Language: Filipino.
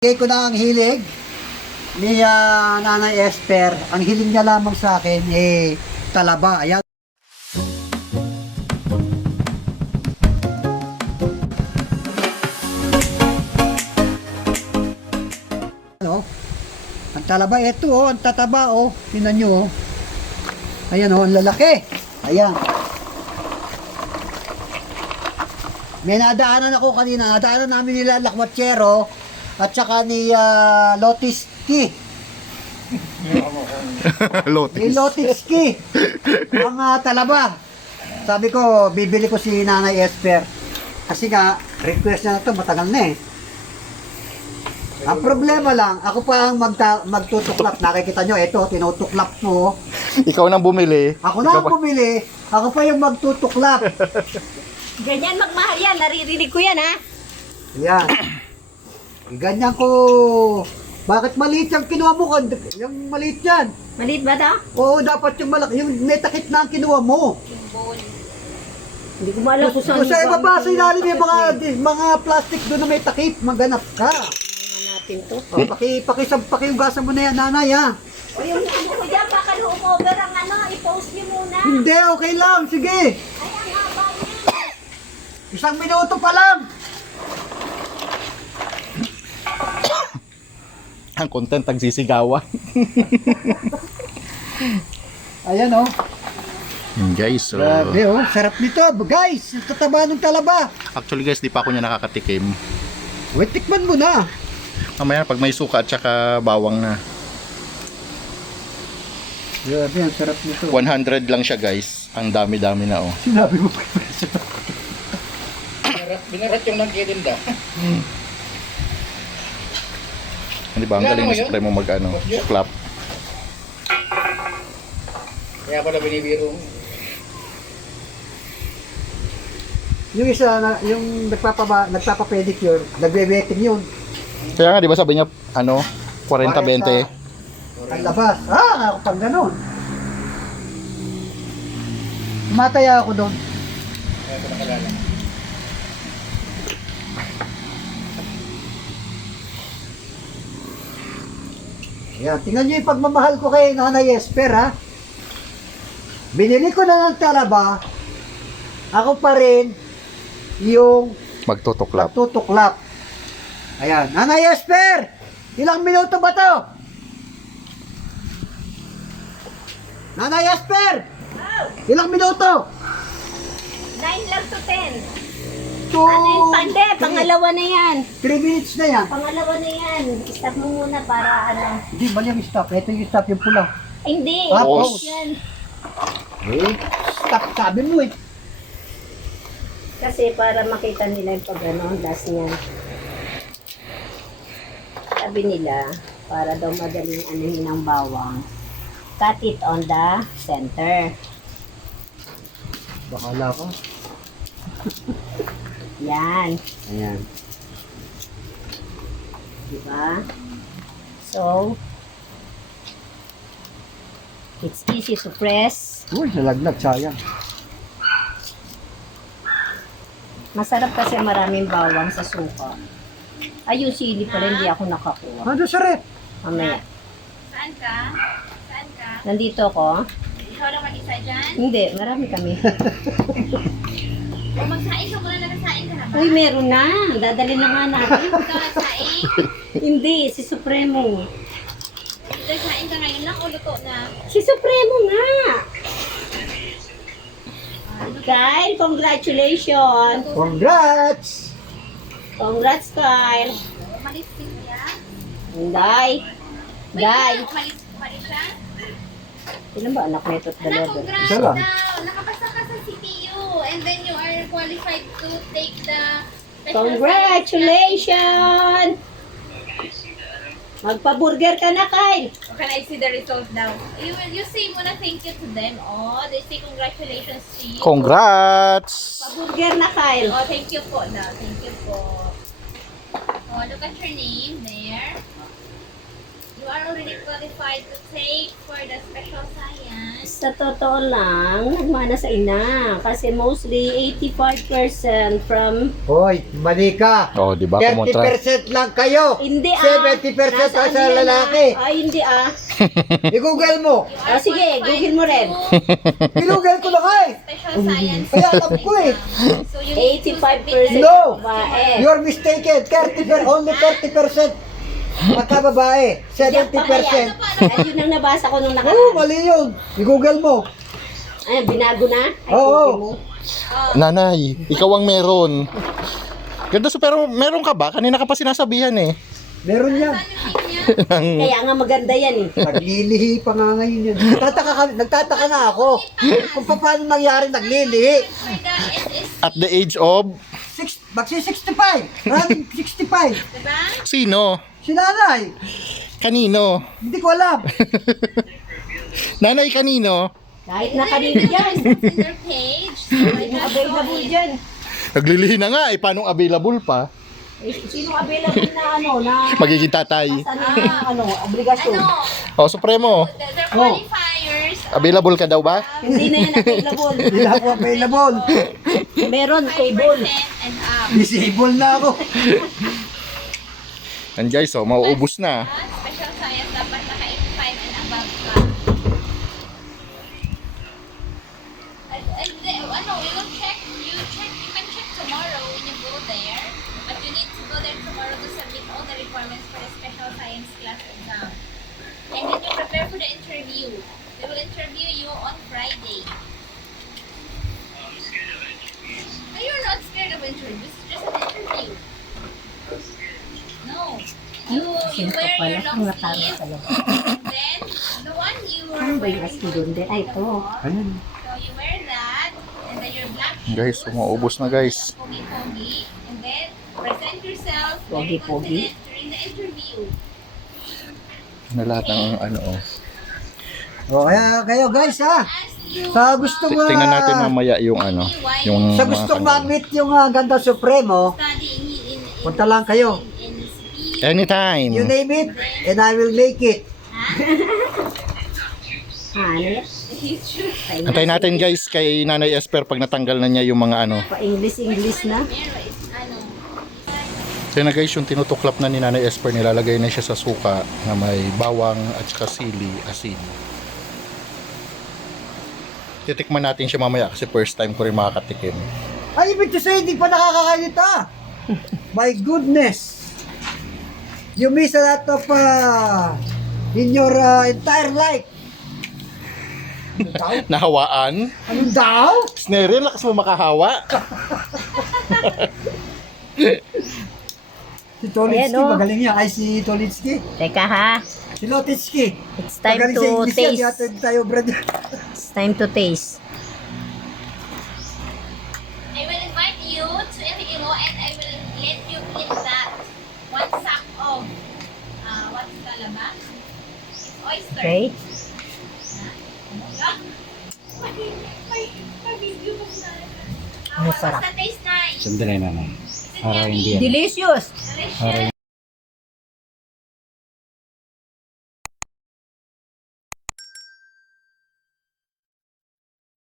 Bigay ko na ang hilig ni Nanay Esther. Ang hiling niya lamang sa akin talaba. Ayan. Ano? Ang talaba ito ang tataba Tingnan niyo Ayan ang lalaki. Ayan. May nadaanan ako kanina. Nadaanan namin nila Lakwatsero at saka ni Lotiski. Ni Lotiski. Ang talaba. Sabi ko, bibili ko si Nanay Esther. Kasi nga, request na ito, matagal na Ang problema lang, ako pa ang magtutuklap. Nakikita nyo, ito, tinutuklap mo. Ikaw nang bumili. Ako na ang bumili. Ako pa yung magtutuklap. Ganyan magmahal yan. Naririnig ko yan, ha? Yan. Ganyan ko. Bakit maliit yung kinuha mo? Yung maliit yan. Maliit ba ito? Oo, dapat yung malaki. Yung may takip na ang kinuha mo. Hindi ko maalam kung saan. Kung sa iba pa, sa ilalim yung mga plastic doon na may takip, maganap ka. Tingnan natin to. Pakiugasan mo na yan, nanay, ha? O yung ano ko dyan, baka over ang i-post niyo muna. Hindi, okay lang. Sige. Ay, ang haba niya. 1 minuto pa lang. Ang content nagsisigawan. Ayan, Guys, Grabe, sarap nito. Guys, tataba ng talaba. actually guys, di pa ako niya nakakatikim. Wait, tikman mo na. Mamaya pag may suka at saka bawang na. Grabe, ang sarap nito. 100 lang siya guys. Ang dami-dami na Sinabi mo pa. Binarat yung nagkitinda. Hindi ba? Ang galing ni Supremo clap. Kaya pala binibiro. Yung isa na, yung nagpapa-pedicure, nagbe-betting yun. Kaya nga, di ba sabi niya, 40-20. Ang labas. Ako pang ganun. Tumataya ako doon. Kaya ko nakalala. Ayan, tingnan nyo yung pagmamahal ko kay Nanay Esper, ha? Binili ko na ng talaba. Ako pa rin yung Magtutuklap. tutuklap. Ayan, Nanay Esper! Ilang minuto ba to? Nanay Esper! Ilang minuto? 9 lang to 10. 2, Ano yung pande? Pangalawa na yan. 3 minutes na yan. Pangalawa na yan. Stop mo muna para Hindi, mali yung stop. Ito yung stop, yung pula. Hindi. Tapos. Yan. Stop, sabi mo Kasi para makita nila yung ang last niyan. Sabi nila, para daw madaling anuhin ang bawang, cut it on the center. Bahala ka. Yan. Ayan. Diba? So, it's easy to press. Uy, nalaglag, sayang. Masarap kasi maraming bawang sa suka. Ay, yung sili pala hindi ako nakakuha. Ano sa rep? Mamaya. Saan ka? Saan ka? Nandito ako. Ikaw lang mag-isa dyan? Hindi, marami kami. O magsaing ka muna, nagsaing ka na ba? Uy, meron na. Dadali na nga natin. Ikaw nagsaing? Hindi, si Supremo. Nagsaing ka ngayon lang o luto na? Si Supremo nga. Kyle, congratulations. Congrats! Congrats, Kyle. Umalis siya? Day. Day. Umalis siya? Ilan ba anak nito at Anak, dalawa? congrats Isa lang. daw! Nakapasa ka sa CPU and then you are qualified to take the special Congratulations! Magpa-burger ka na, Kyle. science. Can I see the result daw? You say muna thank you to them. Oh, they say congratulations to you. Congrats! Pa-burger na, Kyle. Oh, thank you po daw. Thank you po. Oh, look at your name there. You are already already qualified to take for the special science. Sa totoo lang, nagmana sa ina. Kasi mostly 85% from... Hoy, mali ka. Oh, di ba? Kumontra. 30% lang kayo. Hindi 70% Nasaan sa yan, lalaki. Ay, hindi I-google mo. You are sige, qualified Google mo rin. to I-google ko na ka eh. Special science. Kaya alam ko eh. exam. So you need to 85% submit No! babae. You're mistaken. Only 30% pagka babae. 70%. Ay, yun ang nabasa ko nung Oo, nakaraan. mali yun. I-google mo. Ay, binago na? Ay, Oo. Google mo. Nanay, ikaw ang meron. Ganda, so pero meron ka ba? Kanina ka pa sinasabihan eh. Meron yan. Kaya nga maganda yan eh. Naglilihi pa nga ngayon yun. Nagtataka nga ako. Kung paano nangyari naglilihi. At the age of Magsi 65. Running 65. Diba? sino? Si nanay. Kanino? Hindi ko alam. Nanay, kanino? Kahit na kanino yan. In their page. So I can show Available it. dyan. Naglilihi na nga eh. Paano available pa? Eh, sino available na na Magiging tatay. obligasyon? Ano? Oh, Supremo. Their qualifiers. Available ka daw ba? Hindi na yan available. Hindi ako available. Meron, cable. 5% and up. Disable na ako. And guys, oh, mauubos na. Special science dapat naka 85 and above ka. Ano, we will check. You can check tomorrow when you go there. But you need to go there tomorrow to submit all the requirements for the special science class exam. And then you prepare for the interview. They will interview you on Friday. No, you're not scared of interviews. It's just an interview. No. You wear your long sleeve. Then, the one you were Ano ba yung wearing asking doon din? Ay, ito. Ayun. so you wear that, and then your black Guys, shoes, umaubos na guys. pogi-pogi, and then present yourself Pogi-pogi. very confident during the interview. Na lahat ng ano oh. O kaya kayo guys ha. Ask you, Sa gustong Tingnan natin mamaya yung ano, yung sa mga gustong kanya. ma-meet yung ganda supremo, study in punta lang kayo. in speed. Anytime. You name it, and I will make it. Ano yan? You should. Antayin natin guys kay Nanay Esper pag natanggal na niya yung mga ano. Pa-English na. Meron is ano. So yun na guys, yung tinutuklap na ni Nanay Esper, nilalagay na siya sa suka na may bawang at saka sili, asin. Titikman natin siya mamaya kasi first time ko rin makakatikim. Ay, ibig to say, hindi pa nakakakain ito. My goodness. You miss a lot of in your entire life. Ano daw? Nahawaan. Anong daw? Snare, lakas mo makahawa. Si Tolitsky, Ayan, oh. magaling yan. Ay, si Tolitsky. Teka ha. Si Lotitsky. It's time Magaling sa to English yan. taste. Yata tayo, brother. It's time to taste. I will invite you to Iloilo and I will let you eat that. One sack of what's talaba? It's oyster. Okay? Ang sarap. taste nice. Sandali na. Para hindi Delicious! Delicious.